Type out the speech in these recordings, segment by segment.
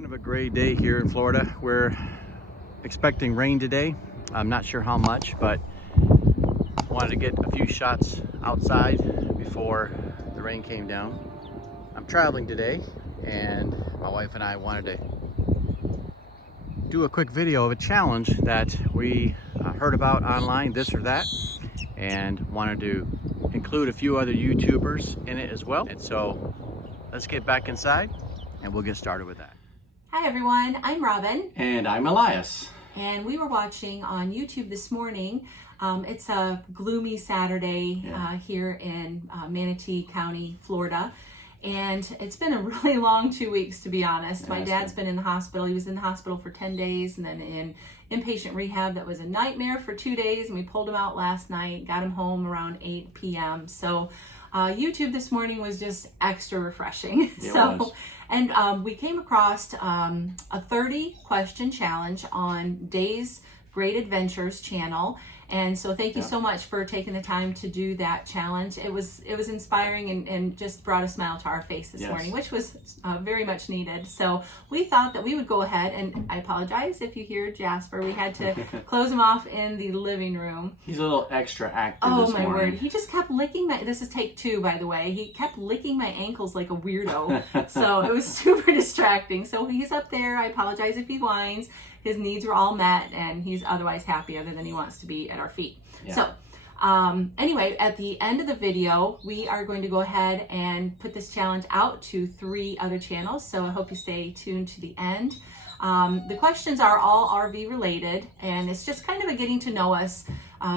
Kind of a gray day here in Florida. We're expecting rain today. I'm not sure how much, but wanted to get a few shots outside before the rain came down. I'm traveling today and my wife and I wanted to do a quick video of a challenge that we heard about online, this or that, and wanted to include a few other YouTubers in it as well. And so let's get back inside and we'll get started with that. Hi everyone, I'm Robin. And I'm Elias. And we were watching on YouTube this morning. It's a gloomy Saturday here in Manatee County, Florida. And it's been a really long 2 weeks, to be honest. My dad's been in the hospital. He was in the hospital for 10 days and then in inpatient rehab. That was a nightmare for 2 days. And we pulled him out last night, got him home around 8 p.m. So YouTube this morning was just extra refreshing. It was. And we came across a 30 question challenge on Days Great Adventures channel. And so thank you so much for taking the time to do that challenge. It was inspiring and just brought a smile to our face this morning, which was very much needed. So we thought that we would go ahead, and I apologize if you hear Jasper. We had to close him off in the living room. He's a little extra active this morning. Oh my word. He just kept licking this is take 2, by the way. He kept licking my ankles like a weirdo. So it was super distracting. So he's up there. I apologize if he whines. His needs were all met and he's otherwise happy other than he wants to be at our feet. Yeah. So anyway, at the end of the video, we are going to go ahead and put this challenge out to 3 other channels. So I hope you stay tuned to the end. The questions are all RV related and it's just kind of a getting to know us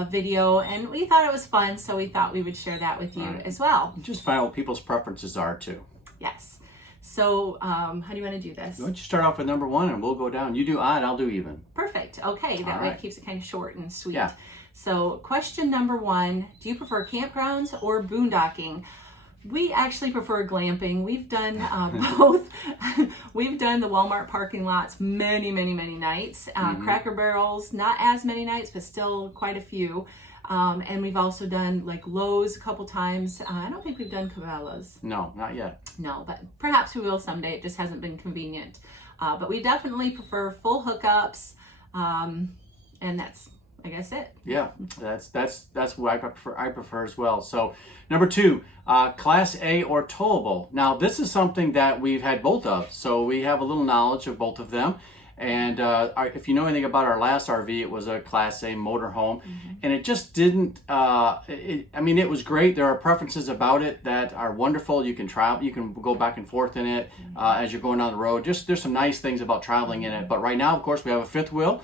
video, and we thought it was fun, so we thought we would share that with you as well. Just find out what people's preferences are too. Yes. So how do you want to do this? Why don't you start off with number 1 and we'll go down. You do odd, I'll do even. Perfect. Okay, that way it keeps it kind of short and sweet. Yeah. So question number 1, do you prefer campgrounds or boondocking? We actually prefer glamping. We've done both. We've done the Walmart parking lots many nights. Cracker Barrels, not as many nights, but still quite a few. And we've also done like Lowe's a couple times. I don't think we've done Cabela's. No, not yet. No, but perhaps we will someday. It just hasn't been convenient. But we definitely prefer full hookups. And that's, I guess, it. Yeah, that's what I prefer as well. So number 2, Class A or Towable. Now this is something that we've had both of, so we have a little knowledge of both of them. And if you know anything about our last RV, it was a Class A motorhome, and it just didn't. I mean, it was great. There are preferences about it that are wonderful. You can travel, you can go back and forth in it as you're going down the road. Just there's some nice things about traveling in it. But right now, of course, we have a 5th wheel,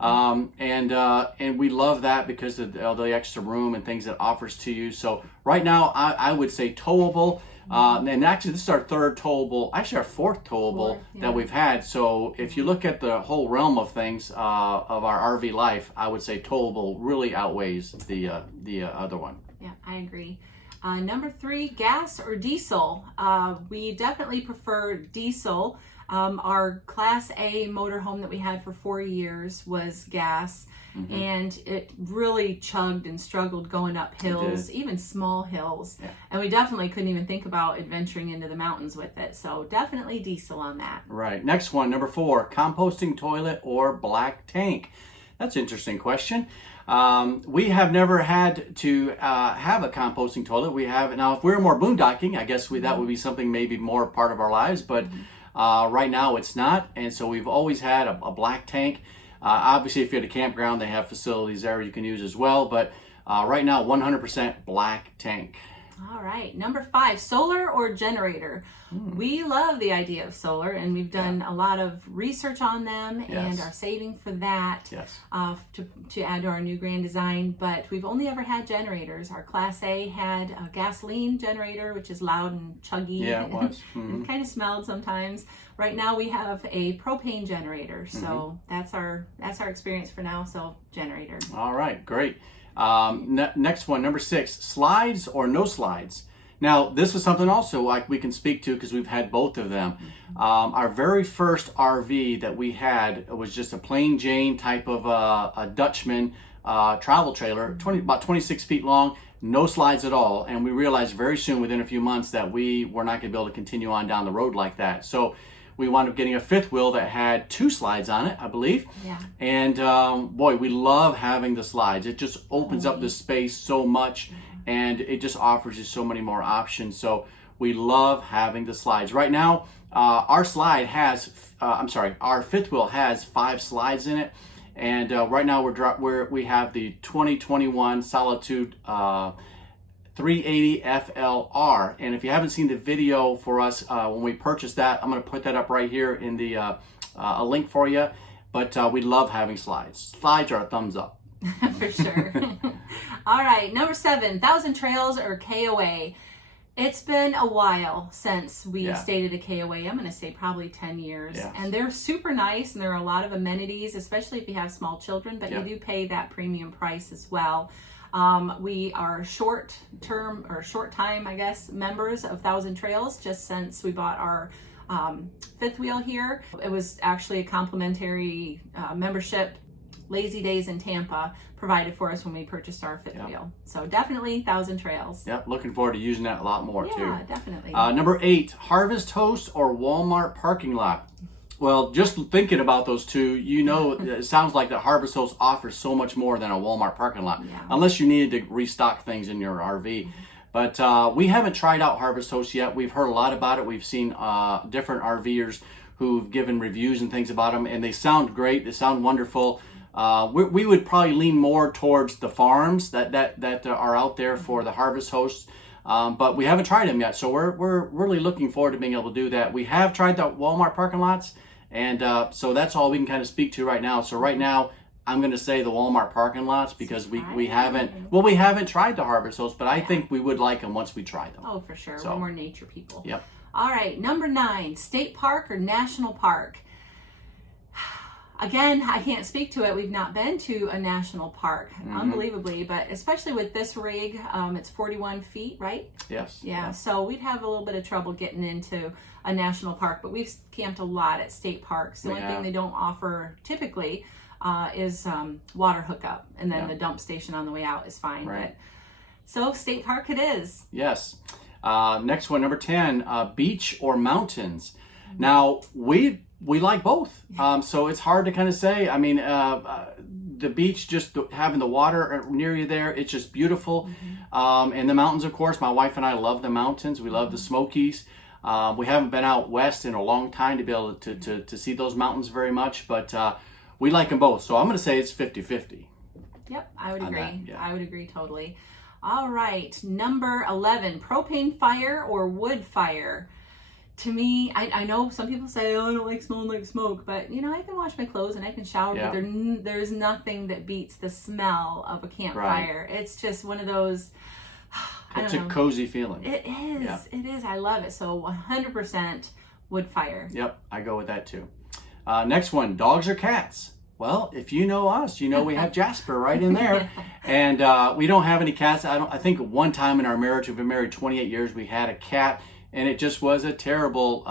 and we love that because of the extra room and things it offers to you. So right now, I would say Towable. And actually this is our 3rd towable, actually our 4th towable that we've had. So if you look at the whole realm of things of our RV life, I would say Towable really outweighs the other one. Yeah, I agree. Number 3, gas or diesel? We definitely prefer diesel. Our Class A motorhome that we had for 4 years was gas. And it really chugged and struggled going up hills, even small hills. Yeah. And we definitely couldn't even think about adventuring into the mountains with it. So definitely diesel on that. Right. Next one, number 4, composting toilet or black tank? That's an interesting question. We have never had to have a composting toilet. We have now. If we're more boondocking, I guess that would be something maybe more part of our lives. But right now it's not, and so we've always had a black tank. Obviously, if you're at a campground, they have facilities there you can use as well. But right now, 100% black tank. All right. Number 5, solar or generator? We love the idea of solar, and we've done a lot of research on them and are saving for that to add to our new grand design. But we've only ever had generators. Our Class A had a gasoline generator, which is loud and chuggy. Yeah, it was. And kind of smelled sometimes. Right now we have a propane generator, so that's our experience for now. So generator. All right, great. Next one, number 6, slides or no slides? Now, this is something also like we can speak to because we've had both of them. Our very first RV that we had was just a plain Jane type of a Dutchman travel trailer, about 26 feet long, no slides at all. And we realized very soon, within a few months, that we were not going to be able to continue on down the road like that. So we wound up getting a fifth wheel that had 2 slides on it, I believe. Yeah. And boy, we love having the slides. It just opens up the space so much, and it just offers you so many more options. So we love having the slides. Right now, our slide has, our fifth wheel has 5 slides in it. And right now we have the 2021 Solitude 380 FLR. And if you haven't seen the video for us when we purchased that, I'm going to put that up right here in the a link for you. But we love having slides. Slides are a thumbs up. For sure. All right, number 7, Thousand Trails or KOA. It's been a while since we stayed at a KOA. I'm going to say probably 10 years. Yes. And they're super nice, and there are a lot of amenities, especially if you have small children, but you do pay that premium price as well. We are short time, I guess, members of Thousand Trails just since we bought our fifth wheel here. It was actually a complimentary membership. Lazy Days in Tampa provided for us when we purchased our fifth wheel. So definitely Thousand Trails. Yep, looking forward to using that a lot more too. Yeah, definitely. Number 8, Harvest Host or Walmart parking lot. Well, just thinking about those two, you know, it sounds like the Harvest Host offers so much more than a Walmart parking lot, unless you needed to restock things in your RV. But we haven't tried out Harvest Host yet. We've heard a lot about it. We've seen different RVers who've given reviews and things about them, and they sound great. They sound wonderful. We would probably lean more towards the farms that are out there for the Harvest Hosts, but we haven't tried them yet. So we're really looking forward to being able to do that. We have tried the Walmart parking lots, and so that's all we can kind of speak to right now. So right now, I'm going to say the Walmart parking lots because we haven't tried the Harvest Hosts, but I think we would like them once we try them. Oh, for sure. We're more nature people. Yep. All right, number 9, state park or national park. Again, I can't speak to it. We've not been to a national park, unbelievably, but especially with this rig, it's 41 feet, right? Yes. Yeah, so we'd have a little bit of trouble getting into a national park, but we've camped a lot at state parks. The only thing they don't offer typically is water hookup, and then the dump station on the way out is fine. Right. But, so state park it is. Yes. Next one, number 10, beach or mountains. Now, we like both. So it's hard to kind of say. I mean, the beach, just having the water near you there, it's just beautiful. And the mountains, of course, my wife and I love the mountains. We love the Smokies. We haven't been out west in a long time to be able to see those mountains very much, but we like them both. So I'm going to say it's 50-50. Yep, I would agree. Yeah. I would agree totally. All right, number 11, propane fire or wood fire. To me, I know some people say, oh, I don't like smelling like smoke, but you know, I can wash my clothes and I can shower, but there's nothing that beats the smell of a campfire. Right. It's just one of those, it's a cozy feeling. It is. Yeah. It is. I love it. So 100% wood fire. Yep, I go with that too. Next one, dogs or cats? Well, if you know us, you know we have Jasper right in there. And we don't have any cats. I think one time in our marriage, we've been married 28 years, we had a cat. And it just was a terrible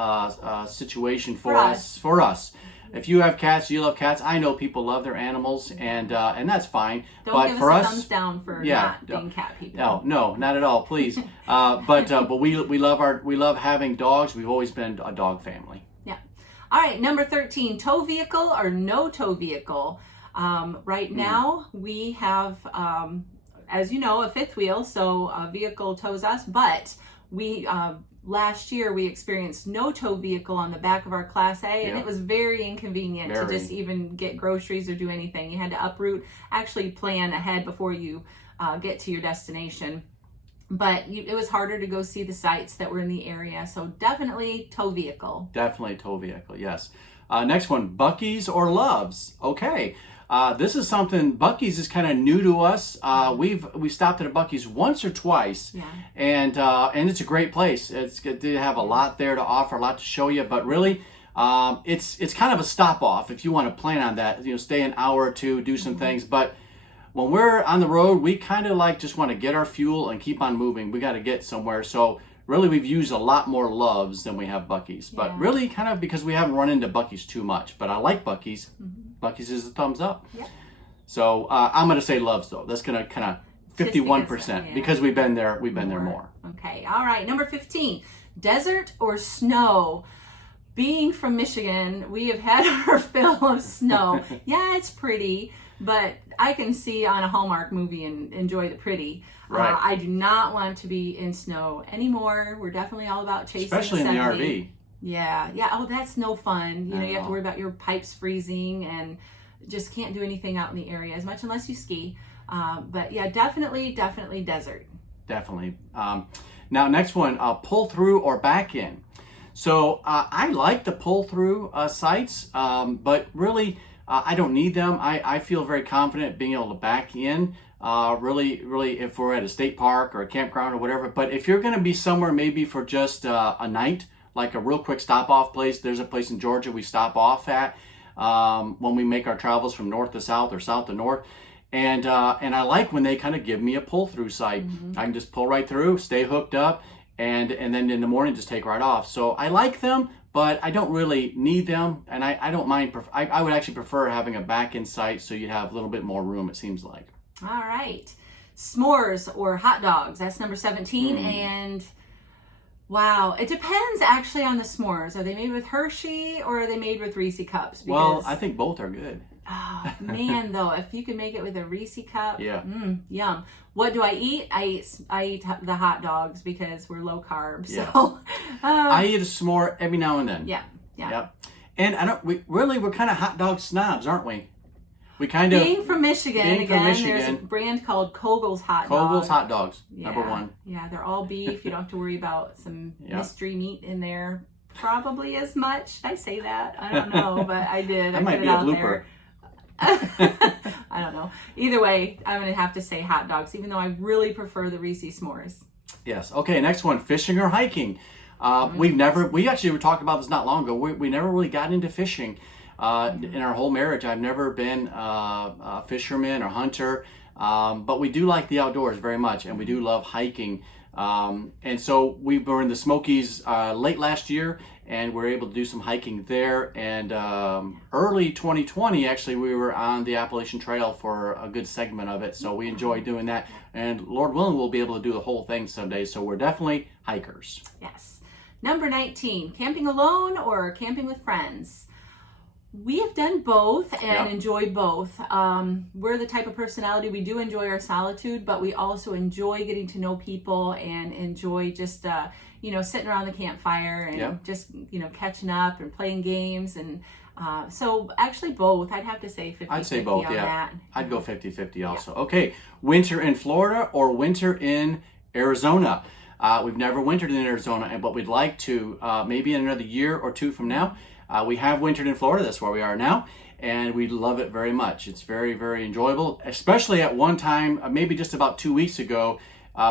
situation for us. If you have cats, you love cats. I know people love their animals, and that's fine. Don't give us a thumbs down for not being cat people. No, not at all. Please, but we love having dogs. We've always been a dog family. Yeah. All right, number 13, tow vehicle or no tow vehicle. Right now we have, as you know, a fifth wheel, so a vehicle tows us, but we. Last year we experienced no tow vehicle on the back of our Class A, and it was very inconvenient to just even get groceries or do anything. You had to uproot, actually plan ahead before you get to your destination. But it was harder to go see the sites that were in the area, so definitely tow vehicle. Definitely tow vehicle, yes. Next one, Buckies or Loves? Okay. This is something, Buckies is kind of new to us. We stopped at a Buckies once or twice, and it's a great place. It's good to have a lot there to offer, a lot to show you, but really, it's kind of a stop off if you want to plan on that. You know, stay an hour or two, do some things, but when we're on the road, we kind of just want to get our fuel and keep on moving. We got to get somewhere, so really we've used a lot more Loves than we have Buckies, but really kind of because we haven't run into Buckies too much, but I like Buckies. Buckies is a thumbs up. Yep. So I'm going to say Loves though. That's going to kind of 51% because we've been there. We've been there more. Okay. All right. Number 15, desert or snow. being from Michigan, we have had our fill of snow. Yeah, it's pretty, but I can see on a Hallmark movie and enjoy the pretty. Right. I do not want to be in snow anymore. We're definitely all about chasing Especially in the 70. RV. Yeah. Oh, that's no fun. You know, you have No. to worry about your pipes freezing and just can't do anything out in the area as much unless you ski. But yeah, definitely desert. Definitely. Now, next one, pull through or back in. So I like the pull through sites, but really I don't need them. I feel very confident being able to back in. Really, if we're at a state park or a campground or whatever. But if you're going to be somewhere maybe for just a night, like a real quick stop off place, there's a place in Georgia we stop off at when we make our travels from north to south or south to north. And I like when they kind of give me a pull through site. I can just pull right through, stay hooked up, and then in the morning just take right off. So I like them, but I don't really need them, and I don't mind. I would actually prefer having a back in site so you have a little bit more room, it seems like. All right. S'mores or hot dogs. That's number 17. And wow, it depends actually on the s'mores. Are they made with Hershey or are they made with Reese cups? Well, I think both are good. Oh, man, though, if you can make it with a Reese cup, Yeah. Yum. What do I eat? I eat the hot dogs because we're low carb. Yeah. So I eat a s'more every now and then. yeah. Yep. And we're kind of hot dog snobs, aren't we? We kind of Being from Michigan, there's a brand called Kogel's hot dogs. Kogel's hot dogs, Yeah. number one. Yeah, they're all beef. You don't have to worry about some Yeah. mystery meat in there. Probably as much. Should I say that? I don't know, but I did. That might put be it a out blooper. there. I don't know. Either way, I'm going to have to say hot dogs, even though I really prefer the Reese s'mores. Yes. Okay, next one, fishing or hiking. We actually were talking about this not long ago. We never really got into fishing. In our whole marriage, I've never been a fisherman or hunter, but we do like the outdoors very much, and we do love hiking. And so we were in the Smokies late last year, and we were able to do some hiking there. And early 2020, actually, we were on the Appalachian Trail for a good segment of it. So we enjoyed doing that. And Lord willing, we'll be able to do the whole thing someday. So we're definitely hikers. Yes. Number 19, camping alone or camping with friends. We have done both and enjoy both. We're the type of personality, we do enjoy our solitude, but we also enjoy getting to know people and enjoy just, sitting around the campfire and just, catching up and playing games. And so actually both. I'd have to say 50-50 I'd say both, on that. I'd go 50-50 also. Okay, winter in Florida or winter in Arizona. We've never wintered in Arizona, but we'd like to maybe in another year or two from now. We have wintered in Florida, that's where we are now, and we love it very much. It's very, very enjoyable, especially at one time, maybe just about 2 weeks ago,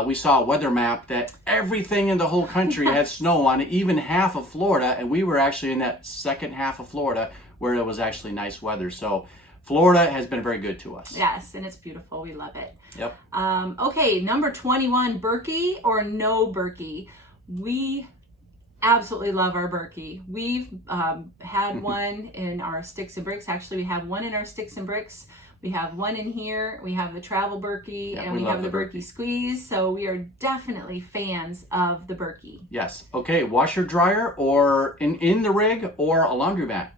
we saw a weather map that everything in the whole country had snow on it, even half of Florida, and we were actually in that second half of Florida where it was actually nice weather. So Florida has been very good to us. Yes, and it's beautiful. We love it. Yep. Okay, number 21, Berkey or no Berkey. We absolutely love our Berkey. We've had one in our sticks and bricks. Actually, we have one in our sticks and bricks. We have one in here. We have the travel Berkey, and we have the Berkey squeeze. So we are definitely fans of the Berkey. Yes. Okay, washer dryer or in the rig or a laundromat.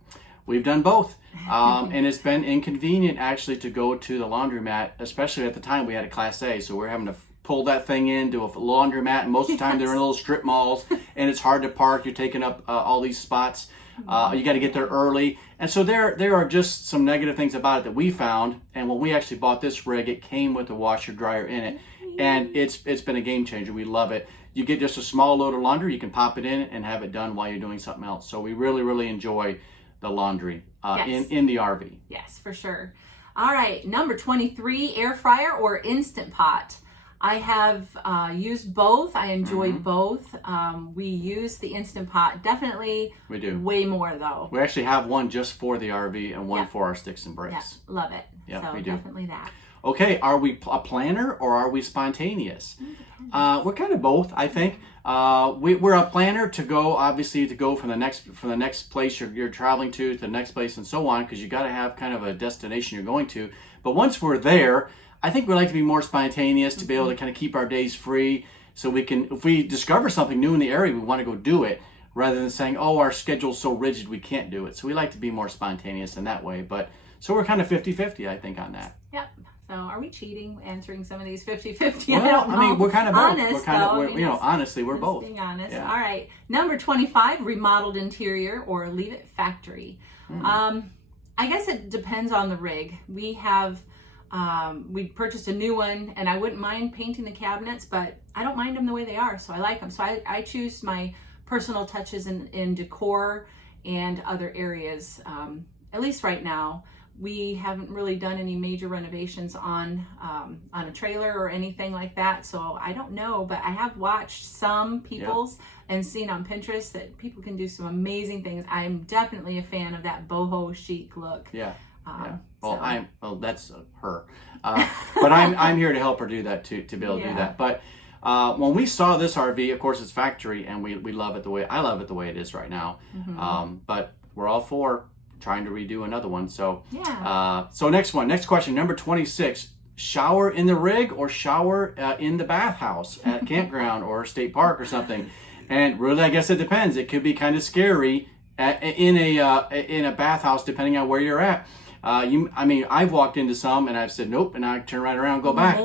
We've done both. And it's been inconvenient actually to go to the laundromat, especially at the time we had a Class A. So we're having to pull that thing into a laundromat, and most of the time they're in little strip malls, and it's hard to park. You're taking up all these spots. You got to get there early, and so there are just some negative things about it that we found. And when we actually bought this rig, it came with a washer dryer in it, and it's been a game changer. We love it. You get just a small load of laundry, you can pop it in and have it done while you're doing something else. So we really, really enjoy the laundry in the RV. Yes, for sure. All right, number 23, air fryer or Instant Pot. I have used both. I enjoy both. We use the Instant Pot definitely. We do. Way more though. We actually have one just for the RV and one for our sticks and bricks. Yeah, love it. Yeah, so we do. Definitely that. Okay, are we a planner or are we spontaneous? We're kind of both, I think. We're a planner to go, obviously, to go from the next place you're traveling to the next place and so on, because you got to have kind of a destination you're going to. But once we're there, I think we like to be more spontaneous, to be able to kind of keep our days free, so we can, if we discover something new in the area, we want to go do it. rather than saying, oh, our schedule's so rigid we can't do it. So we like to be more spontaneous in that way. But so we're kind of 50-50, I think, on that. Yep. So are we cheating answering some of these 50-50? Well, I mean, we're kind of both. Honest, we're kind of, though, you know, honestly, we're both. Being honest. Yeah. All right. Number 25, remodeled interior or leave it factory. I guess it depends on the rig. We have, we purchased a new one, and I wouldn't mind painting the cabinets, but I don't mind them the way they are, so I like them. So I choose my personal touches in decor and other areas. At least right now, we haven't really done any major renovations on a trailer or anything like that, so I don't know, but I have watched some people's and seen on Pinterest that people can do some amazing things. I'm definitely a fan of that boho chic look. Yeah. Well, so. well, that's her, but I'm here to help her do that to be able to do that. But when we saw this RV, of course, it's factory, and we love it the way I love it the way it is right now. But we're all for trying to redo another one. So so next question, number 26. Shower in the rig or shower in the bathhouse at campground or state park or something? And really, I guess it depends. It could be kind of scary in a bathhouse, depending on where you're at. I mean, I've walked into some and I've said nope, and I turn right around and go back.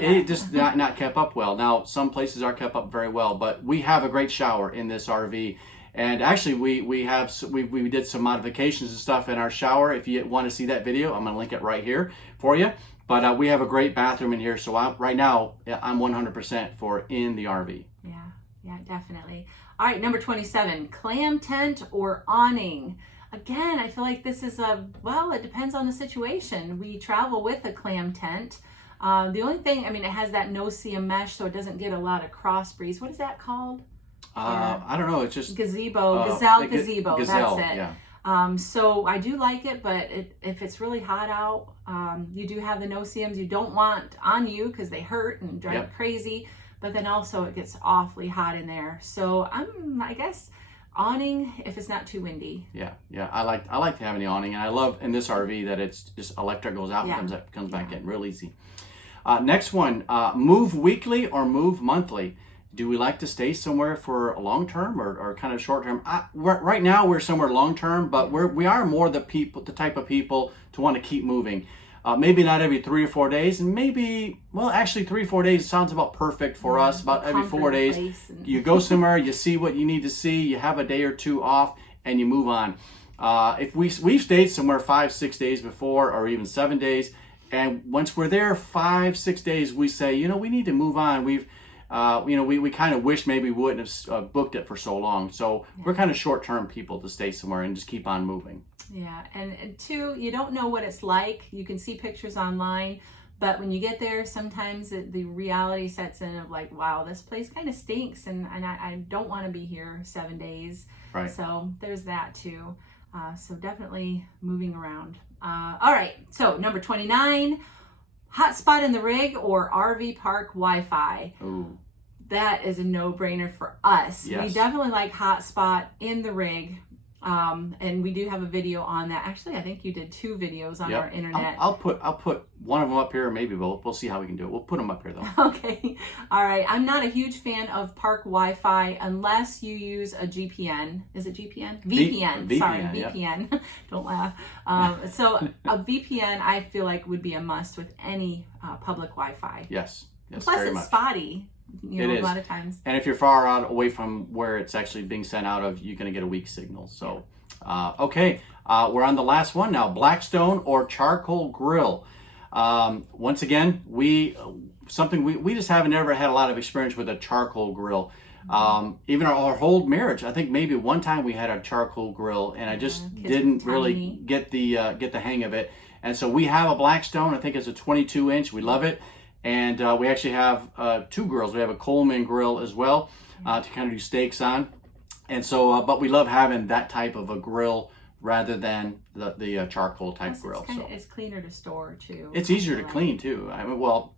It just not kept up well. Now, some places are kept up very well, but we have a great shower in this RV. And actually, we did some modifications and stuff in our shower. If you want to see that video, I'm going to link it right here for you. But we have a great bathroom in here, so right now I'm 100% for in the RV. Yeah, definitely. All right, number 27, clam tent or awning. Again, I feel like this is it depends on the situation. We travel with a clam tent. The only thing, I mean, it has that no-see-um mesh, so it doesn't get a lot of cross breeze. What is that called? I don't know. It's just gazebo, gazebo. Gazelle, that's it. Yeah. So I do like it, but if it's really hot out, you do have the no-see-ums you don't want on you because they hurt and drive you crazy. But then also it gets awfully hot in there. So I guess awning if it's not too windy. Yeah. I like having the awning, and I love in this RV that it's just electric goes out and comes back in real easy. Next one, move weekly or move monthly. Do we like to stay somewhere for a long term or kind of short term? Right now we're somewhere long term, but we are more the type of people to want to keep moving. Maybe not every 3 or 4 days, and maybe, well, actually 3 or 4 days sounds about perfect for us. About every 4 days, you go somewhere, you see what you need to see, you have a day or two off, and you move on. If we've stayed somewhere 5-6 days before, or even 7 days, and once we're there 5-6 days, we say, we need to move on. We kind of wish maybe we wouldn't have booked it for so long. So we're kind of short-term people to stay somewhere and just keep on moving. Yeah, and two, you don't know what it's like. You can see pictures online, but when you get there, sometimes the reality sets in of like, wow, this place kind of stinks, and I don't want to be here 7 days. Right. So there's that too. So definitely moving around. All right, so number 29, hotspot in the rig or RV park Wi-Fi. Ooh. That is a no-brainer for us. Yes. We definitely like hotspot in the rig. And we do have a video on that. Actually, I think you did 2 videos on our internet. I'll put one of them up here, or maybe we'll see how we can do it. We'll put them up here though. Okay. All right. I'm not a huge fan of park Wi-Fi unless you use a GPN. Is it GPN? VPN. Sorry, VPN. Yeah. Don't laugh. So a VPN I feel like would be a must with any public Wi-Fi. Yes. Plus very it's much. Spotty. A lot of times. And if you're far out away from where it's actually being sent out of, you're going to get a weak signal. So, okay, we're on the last one now. Blackstone or charcoal grill. Once again, we just haven't ever had a lot of experience with a charcoal grill. Even our whole marriage, I think maybe one time we had a charcoal grill, and I just didn't really get the hang of it. And so we have a Blackstone. I think it's a 22-inch. We love it. And we actually have 2 grills. We have a Coleman grill as well to kind of do steaks on. And so, but we love having that type of a grill rather than the charcoal type grill. It's cleaner to store too. It's easier to clean too. I mean, well,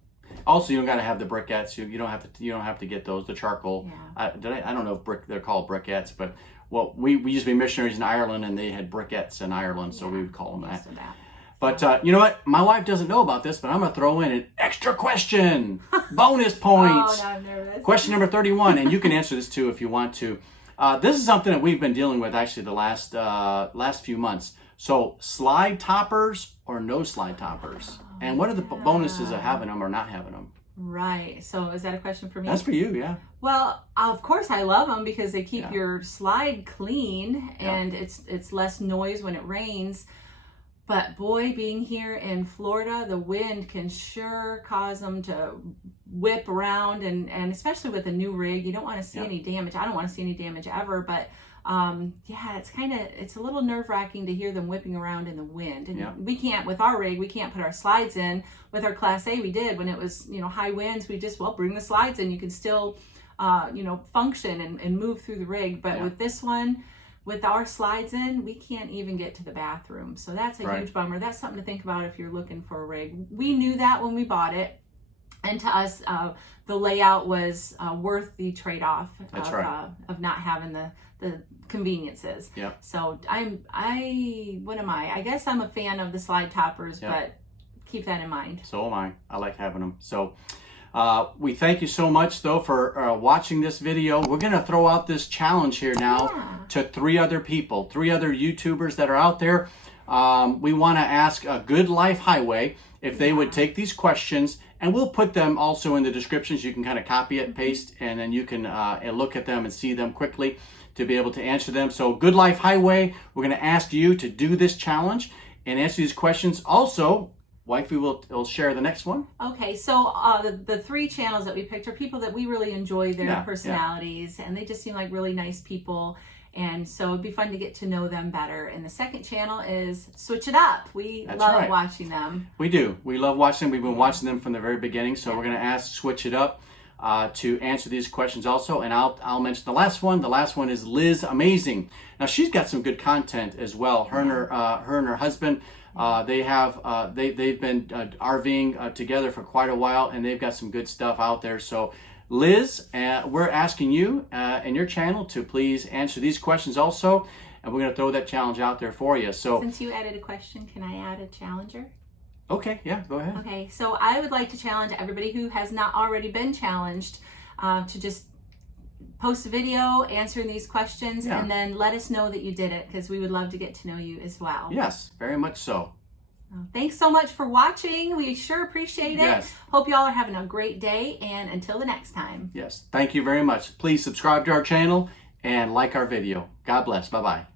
also you don't got to have the briquettes. You don't have to get those. The charcoal. Yeah. I don't know if they're called briquettes, but we used to be missionaries in Ireland, and they had briquettes in Ireland, so we would call them that. But you know what? My wife doesn't know about this, but I'm going to throw in an extra question. Bonus points. Oh, no, I'm nervous. Question number 31, and you can answer this too if you want to. this is something that we've been dealing with actually the last few months. So slide toppers or no slide toppers? And what are the bonuses of having them or not having them? Right. So is that a question for me? That's for you, yeah. Well, of course I love them because they keep Yeah. your slide clean and it's less noise when it rains. But boy, being here in Florida, the wind can sure cause them to whip around, and especially with a new rig, you don't want to see any damage. I don't want to see any damage ever, but yeah, it's a little nerve-wracking to hear them whipping around in the wind. And we can't, with our rig, we can't put our slides in. With our Class A, we did when it was, high winds, we just, bring the slides in. You can still, function and move through the rig. But with this one, with our slides in, we can't even get to the bathroom. So that's a huge bummer. That's something to think about if you're looking for a rig. We knew that when we bought it. And to us, the layout was worth the trade-off of not having the conveniences. Yep. So what am I? I guess I'm a fan of the slide toppers, but keep that in mind. So am I. I like having them. So we thank you so much, though, for watching this video. We're going to throw out this challenge here now to 3 other people, 3 other YouTubers that are out there. We want to ask a Good Life Highway if they would take these questions, and we'll put them also in the descriptions. You can kind of copy it, paste, and then you can look at them and see them quickly to be able to answer them. So Good Life Highway, we're going to ask you to do this challenge and answer these questions. Also, Wifey will share the next one. Okay, so the 3 channels that we picked are people that we really enjoy their personalities, and they just seem like really nice people. And so it'd be fun to get to know them better. And the second channel is Switch It Up. We love watching them. We do. We love watching them. We've been watching them from the very beginning. So we're going to ask Switch It Up to answer these questions also. And I'll mention the last one. The last one is Liz Amazing. Now she's got some good content as well. Her and her husband, they've been RVing together for quite a while, and they've got some good stuff out there. So Liz, we're asking you and your channel to please answer these questions also, and we're going to throw that challenge out there for you. So since you added a question, can I add a challenger? Okay, yeah, go ahead. Okay, so I would like to challenge everybody who has not already been challenged to just post a video answering these questions and then let us know that you did it, because we would love to get to know you as well. Yes, very much so. Thanks so much for watching. We sure appreciate it. Yes. Hope you all are having a great day, and until the next time. Yes, thank you very much. Please subscribe to our channel and like our video. God bless. Bye-bye.